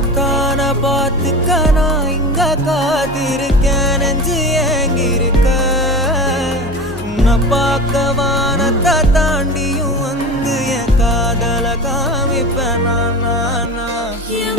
உன்னத்தான பார்த்துக்க நான் இங்க காத்திருக்கேன் நெஞ்சு ஏங்கிருக்க உன்னை பார்க்க வானத்தை தாண்டியும் வந்து என் காதல காமிப்பேன் நான்